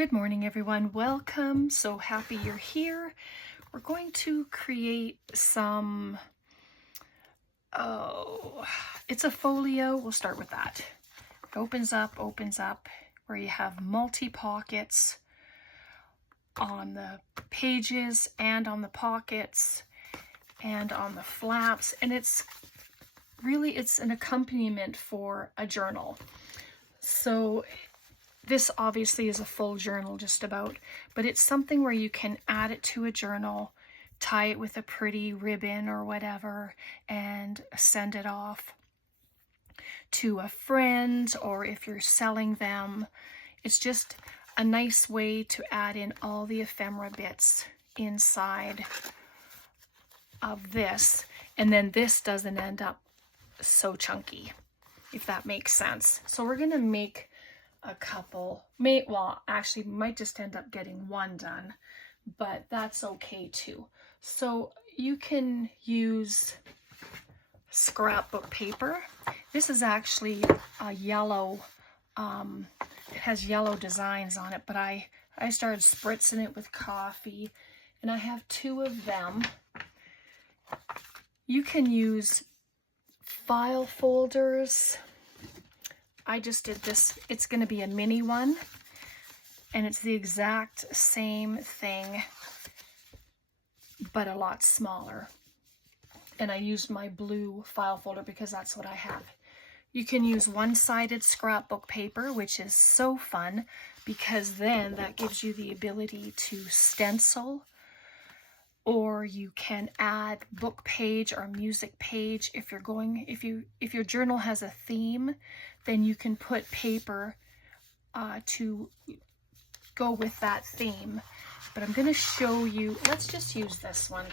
Good morning, everyone. Welcome. So happy you're here. We're going to create some, it's a folio. We'll start with that. It opens up, where you have multi-pockets on the pages and on the pockets and on the flaps. And it's an accompaniment for a journal. So this obviously is a full journal just about, but it's something where you can add it to a journal, tie it with a pretty ribbon or whatever, and send it off to a friend, or if you're selling them. It's just a nice way to add in all the ephemera bits inside of this, and then this doesn't end up so chunky, if that makes sense. So we're going to make a couple, actually might just end up getting one done, but that's okay too. So you can use scrapbook paper. This is actually a yellow, it has yellow designs on it, but I started spritzing it with coffee, and I have two of them. You can use file folders. I just did this. It's going to be a mini one, and it's the exact same thing, but a lot smaller. And I used my blue file folder because that's what I have. You can use one-sided scrapbook paper, which is so fun because then that gives you the ability to stencil, or you can add book page or music page. If your journal has a theme, then you can put paper to go with that theme. But I'm going to show you, let's just use this one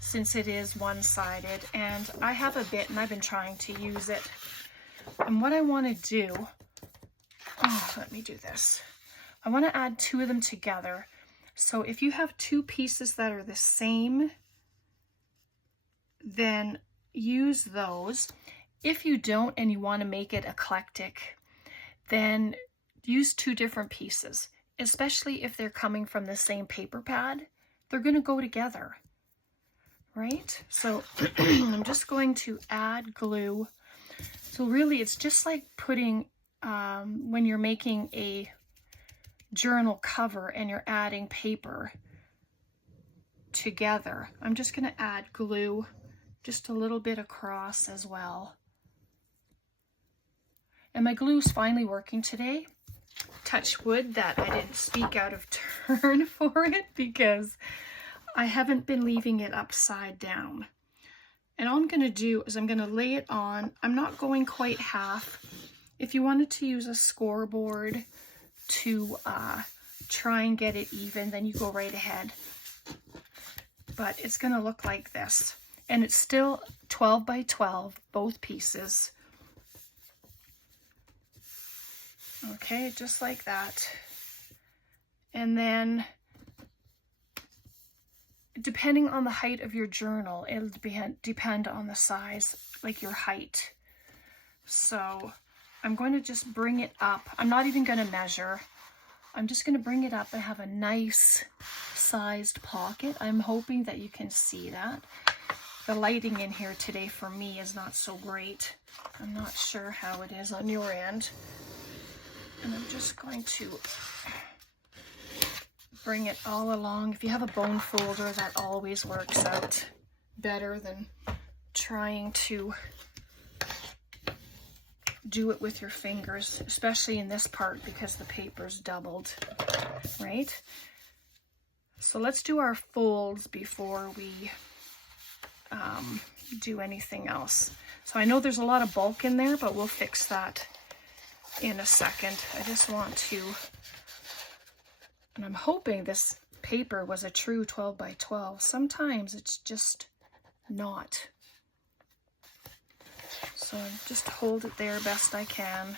since it is one-sided, and I have a bit and I've been trying to use it. And what I want to do, let me do this. I want to add two of them together. So if you have two pieces that are the same, then use those. If you don't and you want to make it eclectic, then use two different pieces, especially if they're coming from the same paper pad. They're going to go together, right? So I'm just going to add glue. So really it's just like putting, when you're making a journal cover and you're adding paper together. I'm just going to add glue just a little bit across as well. And my glue's finally working today. Touch wood that I didn't speak out of turn for it, because I haven't been leaving it upside down. And all I'm going to do is I'm going to lay it on. I'm not going quite half. If you wanted to use a scoreboard to try and get it even, then you go right ahead. But it's going to look like this. And it's still 12 by 12, both pieces. Okay, just like that. And then, depending on the height of your journal, it'll depend on the size, like your height. So I'm going to just bring it up. I'm not even going to measure. I'm just going to bring it up and have a nice sized pocket. I'm hoping that you can see that. The lighting in here today for me is not so great. I'm not sure how it is on your end. And I'm just going to bring it all along. If you have a bone folder, that always works out better than trying to do it with your fingers, especially in this part because the paper's doubled, right? So let's do our folds before we do anything else. So I know there's a lot of bulk in there, but we'll fix that in a second. I just want to, and I'm hoping this paper was a true 12 by 12. Sometimes it's just not. So just hold it there best I can.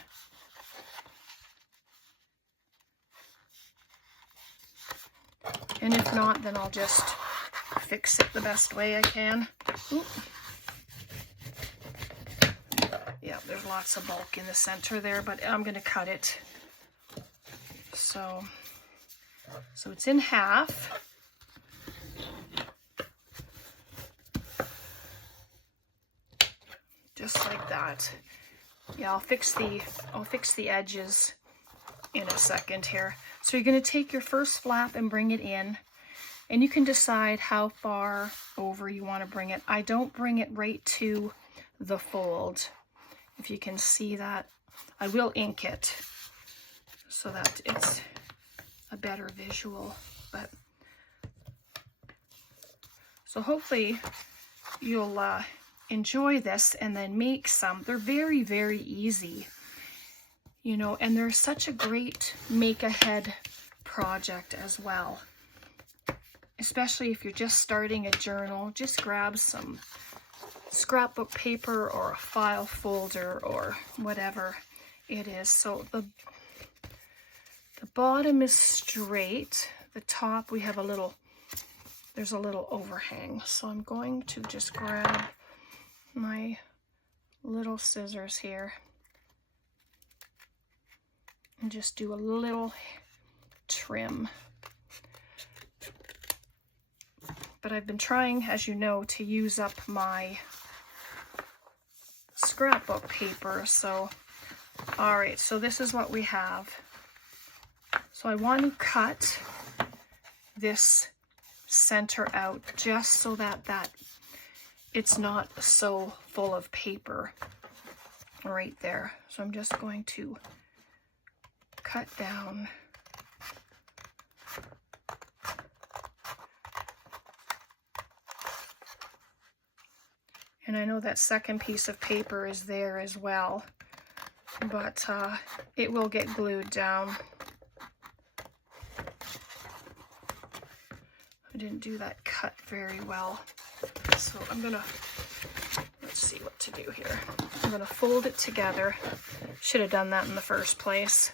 And if not, then I'll just fix it the best way I can. Ooh. Yeah, there's lots of bulk in the center there, but I'm going to cut it. So So it's in half. Just like that. Yeah, I'll fix the edges in a second here. So you're going to take your first flap and bring it in, and you can decide how far over you want to bring it. I don't bring it right to the fold. If you can see that, I will ink it so that it's a better visual. But so hopefully you'll enjoy this and then make some. They're very, very easy, you know, and they're such a great make-ahead project as well. Especially if you're just starting a journal, just grab some scrapbook paper or a file folder or whatever it is. So the bottom is straight. The top, we have there's a little overhang. So I'm going to just grab my little scissors here and just do a little trim. But I've been trying, as you know, to use up my scrapbook paper. So, all right, so this is what we have. So I want to cut this center out just so that it's not so full of paper right there. So I'm just going to cut down. And I know that second piece of paper is there as well, but it will get glued down. I didn't do that cut very well. So I'm gonna, let's see what to do here. I'm gonna fold it together. Should have done that in the first place.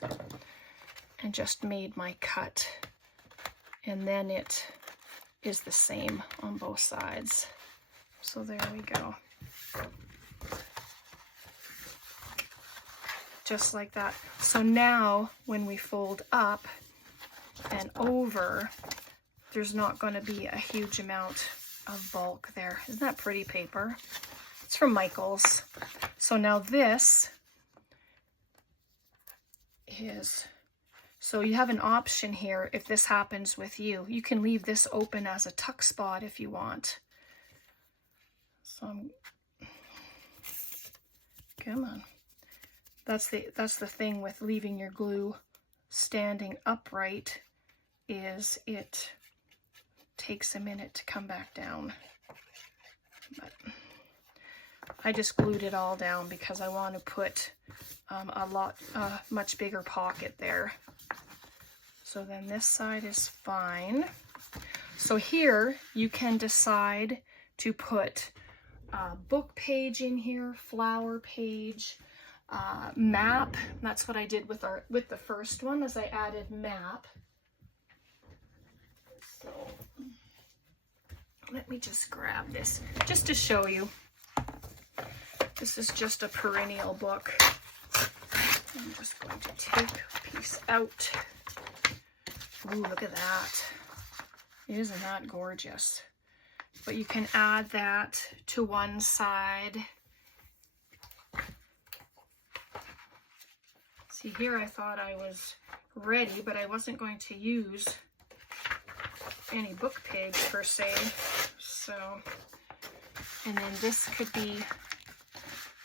And just made my cut. And then it is the same on both sides. So there we go. Just like that. So now when we fold up and over, there's not going to be a huge amount of bulk there. Isn't that pretty paper? It's from Michael's. So now this is, so you have an option here if this happens with you. You can leave this open as a tuck spot if you want. So come on. That's the thing with leaving your glue standing upright, is it takes a minute to come back down. But I just glued it all down because I want to put a much bigger pocket there. So then this side is fine. So here you can decide to put a book page in here, flower page, map. That's what I did with the first one, is I added map. So let me just grab this just to show you. This is just a perennial book. I'm just going to take a piece out. Ooh, look at that. Isn't that gorgeous? But you can add that to one side. See, here I thought I was ready, but I wasn't going to use any book page per se. So, and then this could be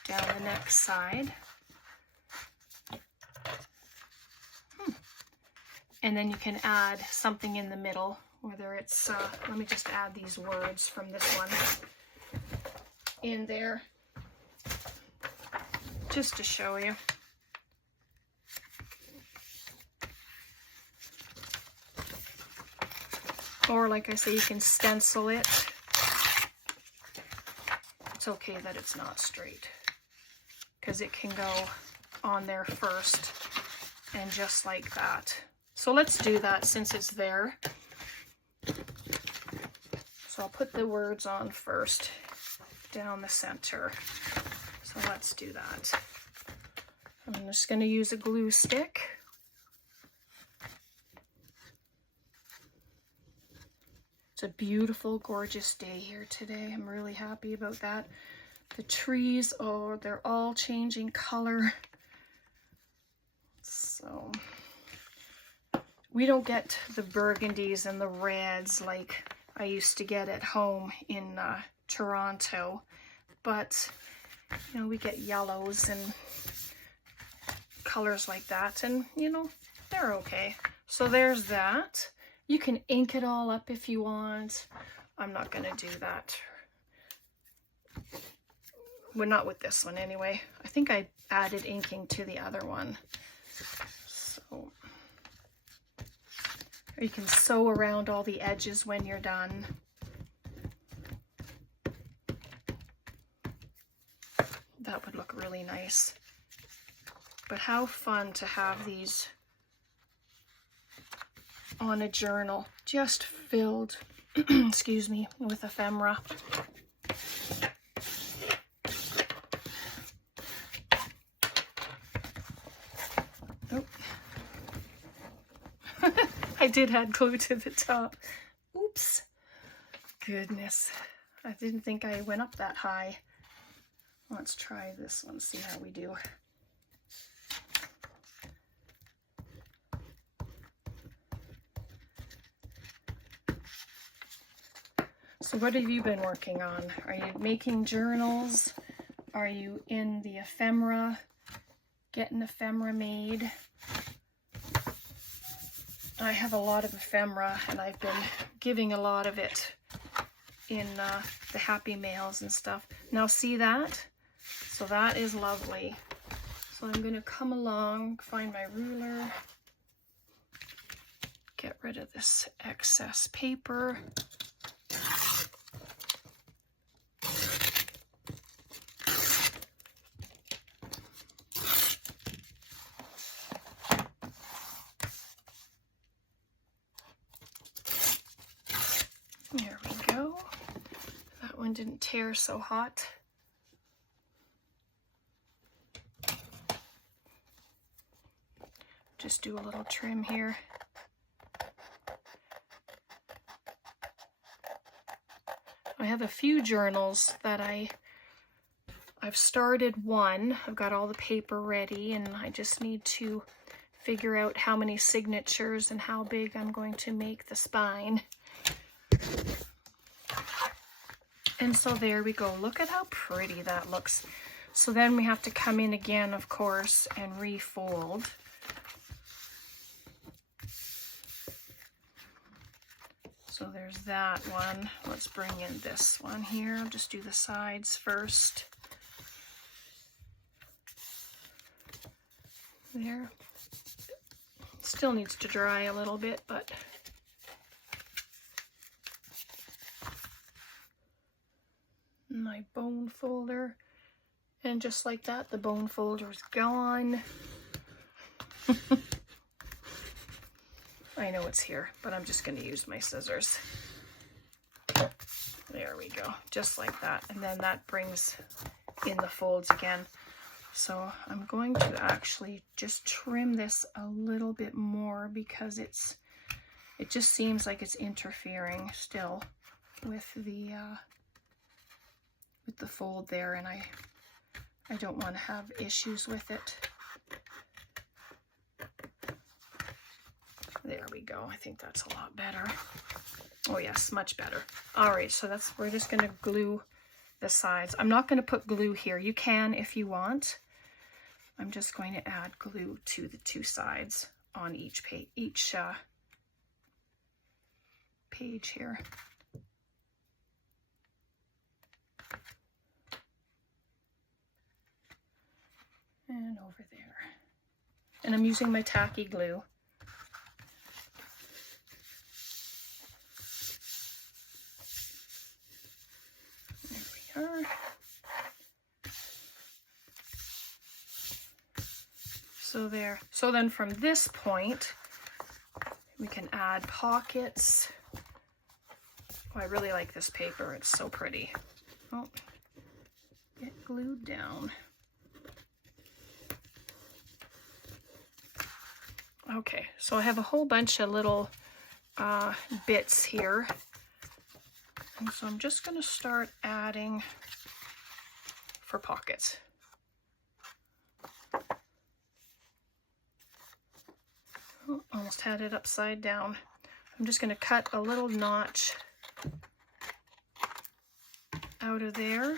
down the next side. And then you can add something in the middle, whether it's, let me just add these words from this one in there, just to show you. Or like I say, you can stencil it. It's okay that it's not straight, because it can go on there first, and just like that. So let's do that since it's there. So I'll put the words on first, down the center. So let's do that. I'm just going to use a glue stick. It's a beautiful, gorgeous day here today. I'm really happy about that. The trees, oh, they're all changing color. So we don't get the burgundies and the reds like I used to get at home in Toronto, but you know, we get yellows and colors like that, and you know, they're okay. So there's that. You can ink it all up if you want. I'm not gonna do that. Well, not with this one anyway. I think I added inking to the other one. So you can sew around all the edges when you're done. That would look really nice. But how fun to have these on a journal, just filled, excuse me, with ephemera. Oh. I did add glue to the top. Oops. Goodness. I didn't think I went up that high. Let's try this one, see how we do. So what have you been working on? Are you making journals? Are you in the ephemera? Getting ephemera made? I have a lot of ephemera and I've been giving a lot of it in the happy mails and stuff. Now see that? So that is lovely. So I'm going to come along, find my ruler, get rid of this excess paper. There we go. That one didn't tear so hot. Just do a little trim here. I have a few journals that I've started one. I've got all the paper ready and I just need to figure out how many signatures and how big I'm going to make the spine. And so there we go. Look at how pretty that looks. So then we have to come in again, of course, and refold. So there's that one. Let's bring in this one here. I'll just do the sides first. There. Still needs to dry a little bit, but my bone folder, and just like that, the bone folder is gone. I know it's here, but I'm just going to use my scissors. There we go, just like that, and then that brings in the folds again. So I'm going to actually just trim this a little bit more because it just seems like it's interfering still with the fold there, and I don't want to have issues with it. There we go. I think that's a lot better. Oh yes, much better. All right, so we're just going to glue the sides. I'm not going to put glue here. You can if you want. I'm just going to add glue to the two sides on each page here. And over there. And I'm using my tacky glue. There we are. So there. So then from this point, we can add pockets. Oh, I really like this paper. It's so pretty. Oh, get glued down. Okay, so I have a whole bunch of little bits here And so I'm just going to start adding for pockets. Oh, almost had it upside down. I'm just going to cut a little notch out of there.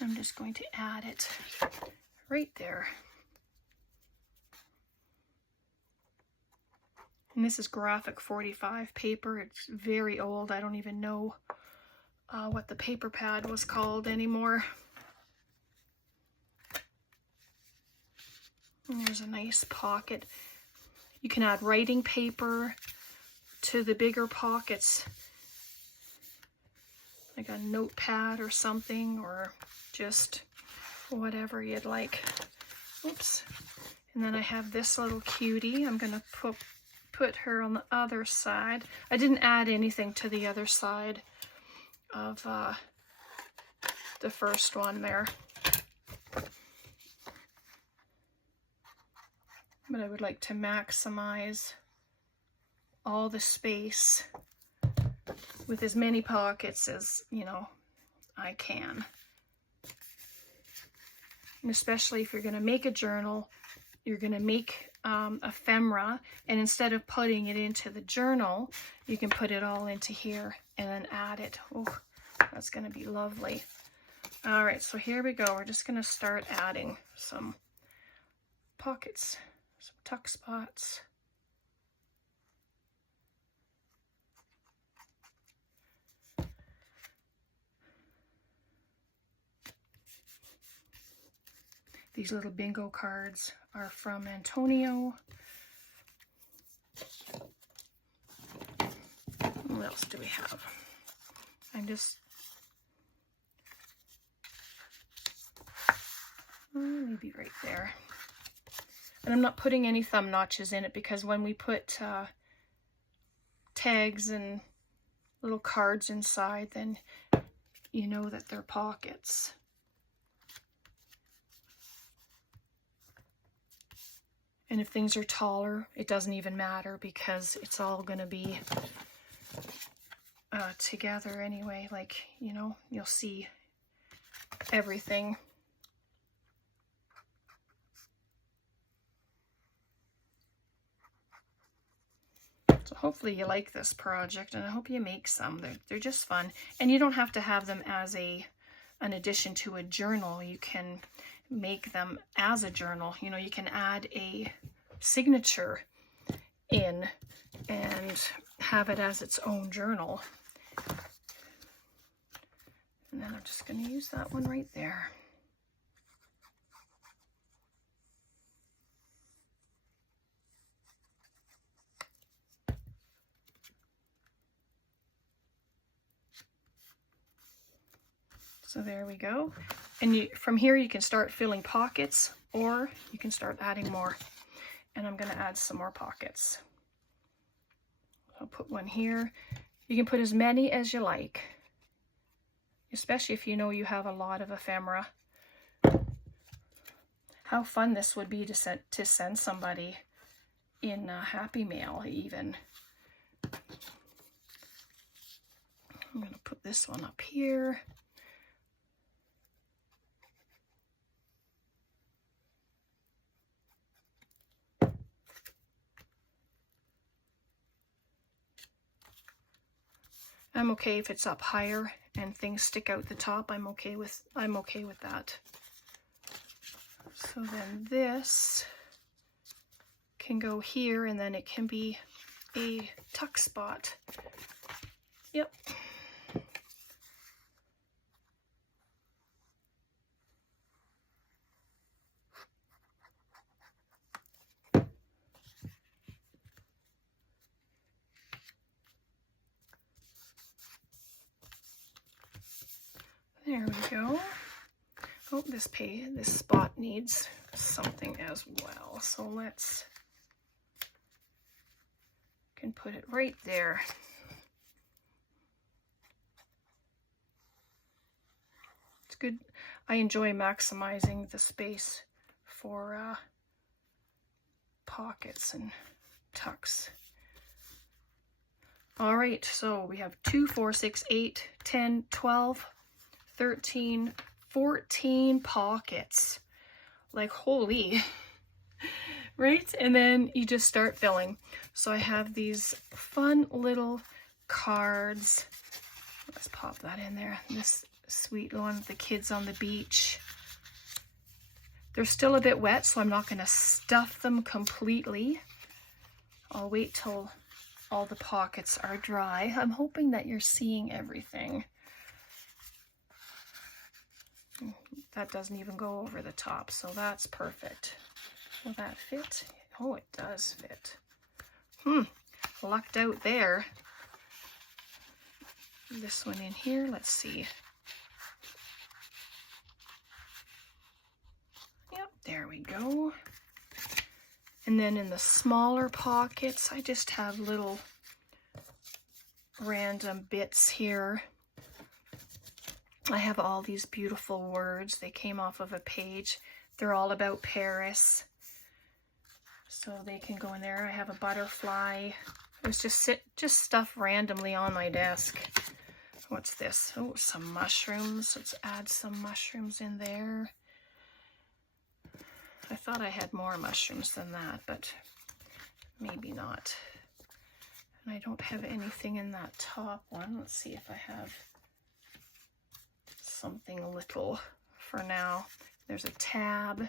I'm just going to add it right there. And this is graphic 45 paper. It's very old. I don't even know what the paper pad was called anymore. And there's a nice pocket. You can add writing paper to the bigger pockets, like a notepad or something, or just whatever you'd like. Oops. And then I have this little cutie. I'm gonna put her on the other side. I didn't add anything to the other side of the first one there. But I would like to maximize all the space with as many pockets as, you know, I can. And especially if you're going to make a journal, you're going to make ephemera, and instead of putting it into the journal, you can put it all into here and then add it. Oh, that's going to be lovely. All right, so here we go. We're just going to start adding some pockets, some tuck spots. These little bingo cards are from Antonio. What else do we have? I'm just maybe right there. And I'm not putting any thumb notches in it because when we put tags and little cards inside, then you know that they're pockets. And if things are taller, it doesn't even matter because it's all going to be together anyway. Like, you know, you'll see everything. So hopefully you like this project, and I hope you make some. They're just fun. And you don't have to have them as an addition to a journal. You can make them as a journal. You know, you can add a signature in and have it as its own journal. And then I'm just going to use that one right there. So there we go. And from here you can start filling pockets, or you can start adding more. And I'm going to add some more pockets. I'll put one here. You can put as many as you like, especially if you know you have a lot of ephemera. How fun this would be to send somebody in Happy Mail even. I'm going to put this one up here. I'm okay if it's up higher and things stick out the top. I'm okay with that. So then this can go here, and then it can be a tuck spot. Yep. There we go. Oh, this spot needs something as well. So can put it right there. It's good. I enjoy maximizing the space for pockets and tucks. All right, so we have 2, 4, 6, 8, 10, 12, 13, 14 pockets. Like, holy, right? And then you just start filling. So I have these fun little cards. Let's pop that in there. This sweet one, the kids on the beach. They're still a bit wet, so I'm not going to stuff them completely. I'll wait till all the pockets are dry. I'm hoping that you're seeing everything. That doesn't even go over the top, so that's perfect. Will that fit? Oh, it does fit. Lucked out there. This one in here, let's see. Yep, there we go. And then in the smaller pockets, I just have little random bits here. I have all these beautiful words. They came off of a page. They're all about Paris. So they can go in there. I have a butterfly. It was just stuff randomly on my desk. What's this? Oh, some mushrooms. Let's add some mushrooms in there. I thought I had more mushrooms than that, but maybe not. And I don't have anything in that top one. Let's see if I have something little for now. There's a tab.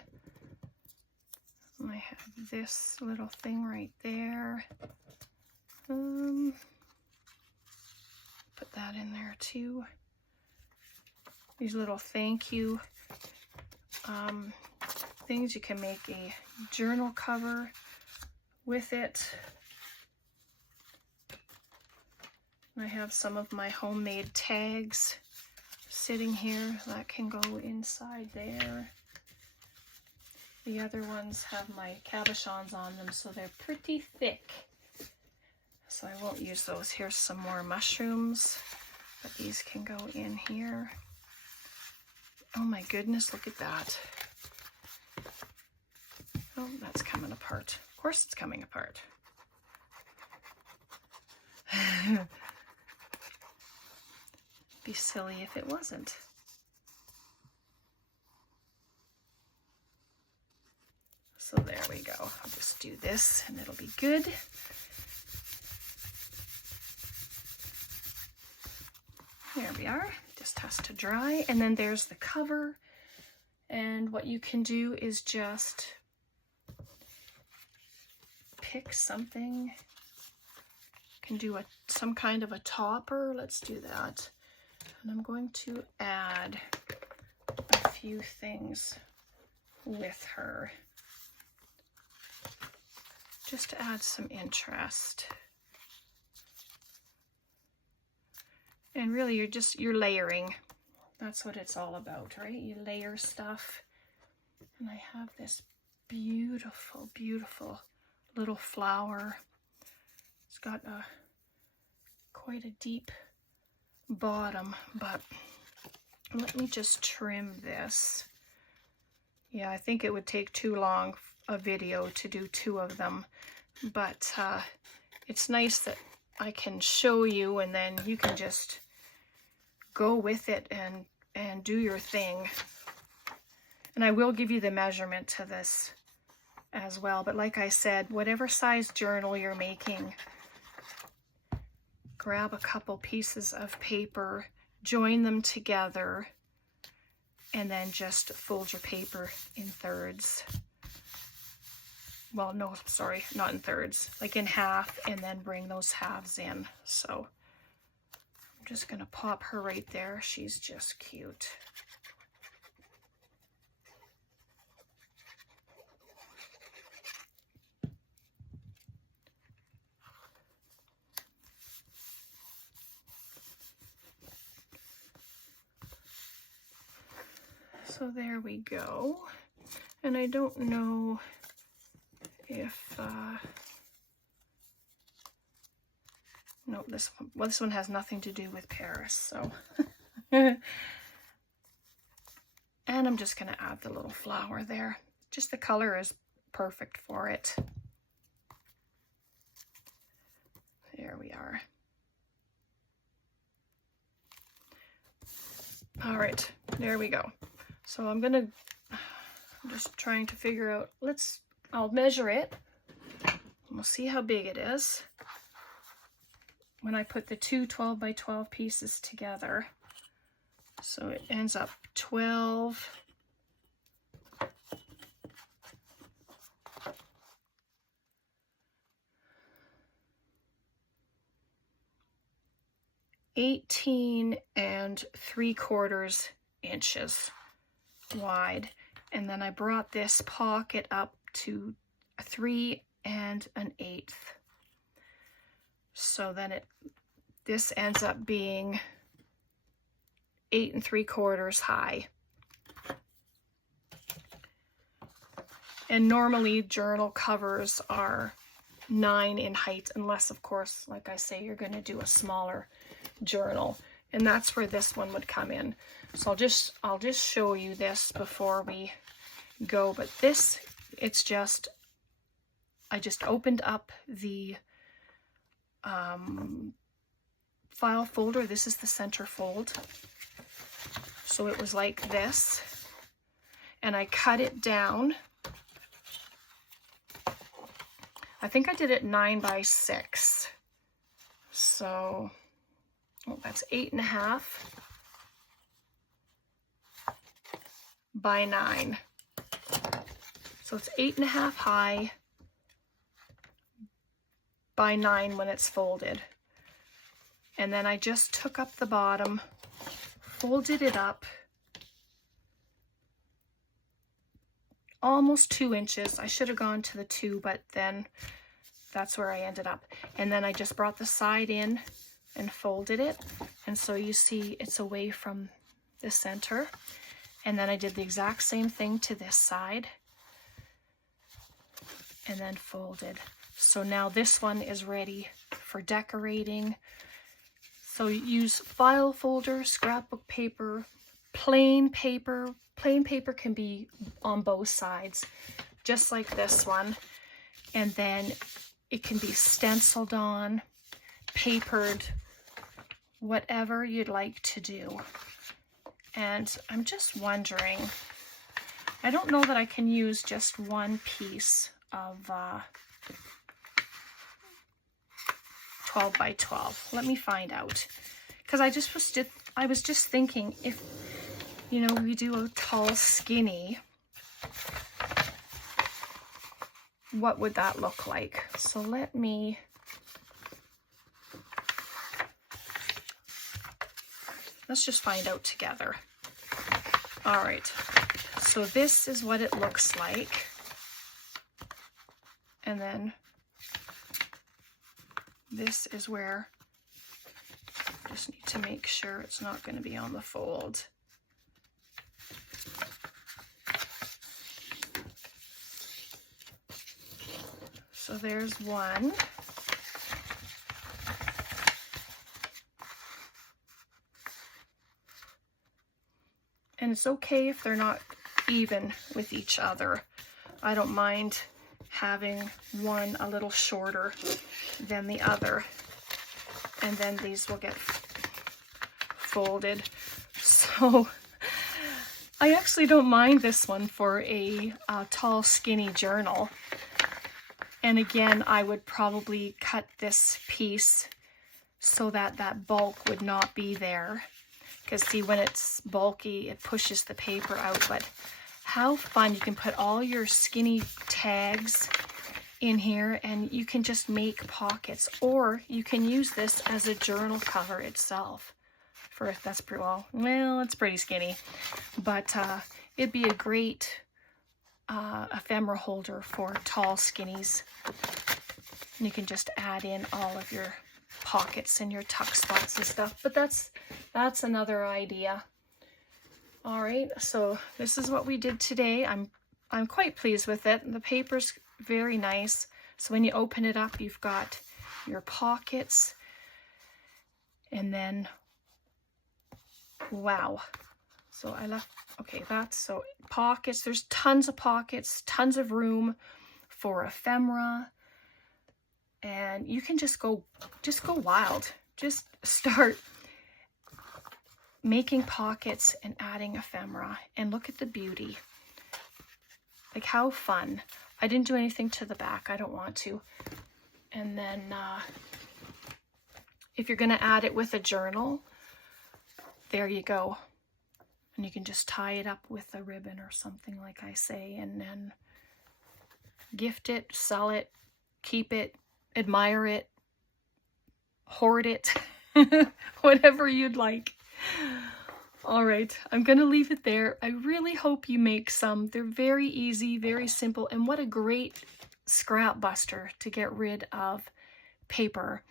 And I have this little thing right there. Put that in there too. These little thank you things. You can make a journal cover with it. I have some of my homemade tags sitting here that can go inside there. The other ones have my cabochons on them, so they're pretty thick. So I won't use those. Here's some more mushrooms, but these can go in here. Oh my goodness, look at that. Oh, that's coming apart. Of course it's coming apart. Be silly if it wasn't. So there we go. I'll just do this and it'll be good. There we are. Just has to dry. And then there's the cover. And what you can do is just pick something. You can do some kind of a topper. Let's do that. And I'm going to add a few things with her, just to add some interest. And really you're layering. That's what it's all about, right? You layer stuff. And I have this beautiful, beautiful little flower. It's got quite a deep bottom, but let me just trim this. Yeah, I think it would take too long a video to do 2 of them, but it's nice that I can show you and then you can just go with it and do your thing. And I will give you the measurement to this as well, but like I said, whatever size journal you're making, grab a couple pieces of paper, join them together, and then just fold your paper in thirds. Well, no, sorry, not in thirds, like in half, and then bring those halves in. So I'm just gonna pop her right there. She's just cute. So there we go. And I don't know if, no, this one has nothing to do with Paris, so. And I'm just gonna add the little flower there. Just the color is perfect for it. There we are. There we go. So I'm just trying to figure out, I'll measure it. We'll see how big it is when I put the two 12 by 12 pieces together. So it ends up 12. $18 3/4 inches wide. And then I brought this pocket up to 3 1/8. So then this ends up being 8 3/4 high. And normally journal covers are 9 in height, unless of course, like I say, you're going to do a smaller journal, and that's where this one would come in. So I'll just show you this before we go. But this, I just opened up the file folder. This is the center fold. So it was like this, and I cut it down. I think I did it 9 by 6. So that's 8.5 by 9. So it's 8.5 high by 9 when it's folded. And then I just took up the bottom, folded it up almost 2 inches. I should have gone to the 2, but then that's where I ended up. And then I just brought the side in and folded it, and so you see it's away from the center. And then I did the exact same thing to this side and then folded. So now this one is ready for decorating. So use file folder, scrapbook paper, plain paper. Plain paper can be on both sides, just like this one. And then it can be stenciled on, papered, whatever you'd like to do. And I'm just wondering, I don't know that I can use just one piece of 12 by 12. Let me find out, because I was just thinking, if we do a tall skinny, what would that look like? So let's just find out together. All right, so this is what it looks like. And then this is where I just need to make sure it's not going to be on the fold. So there's one. And it's okay if they're not even with each other. I don't mind having one a little shorter than the other. And then these will get folded. So I actually don't mind this one for a tall, skinny journal. And again, I would probably cut this piece so that that bulk would not be there. Because see, when it's bulky, it pushes the paper out. But how fun. You can put all your skinny tags in here and you can just make pockets. Or you can use this as a journal cover itself. That's pretty well, it's pretty skinny. But it'd be a great ephemera holder for tall skinnies. And you can just add in all of your pockets and your tuck spots and stuff. But that's another idea. All right, so this is what we did today. I'm quite pleased with it. The paper's very nice. So when you open it up, you've got your pockets, and then wow. So I left, okay, so pockets, there's tons of pockets, tons of room for ephemera, and you can just go wild. Just start making pockets and adding ephemera. And look at the beauty. Like, how fun. I didn't do anything to the back. I don't want to. And then if you're going to add it with a journal, there you go. And you can just tie it up with a ribbon or something, like I say, and then gift it, sell it, keep it, admire it, hoard it, whatever you'd like. All right, I'm going to leave it there. I really hope you make some. They're very easy, very simple, and what a great scrap buster to get rid of paper.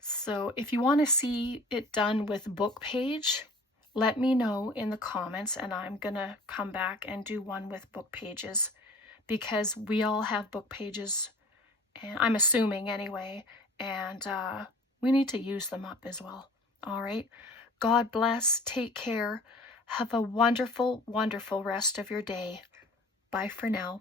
So if you want to see it done with book page, let me know in the comments, and I'm going to come back and do one with book pages, because we all have book pages, and I'm assuming anyway, and we need to use them up as well. All right. God bless. Take care. Have a wonderful, wonderful rest of your day. Bye for now.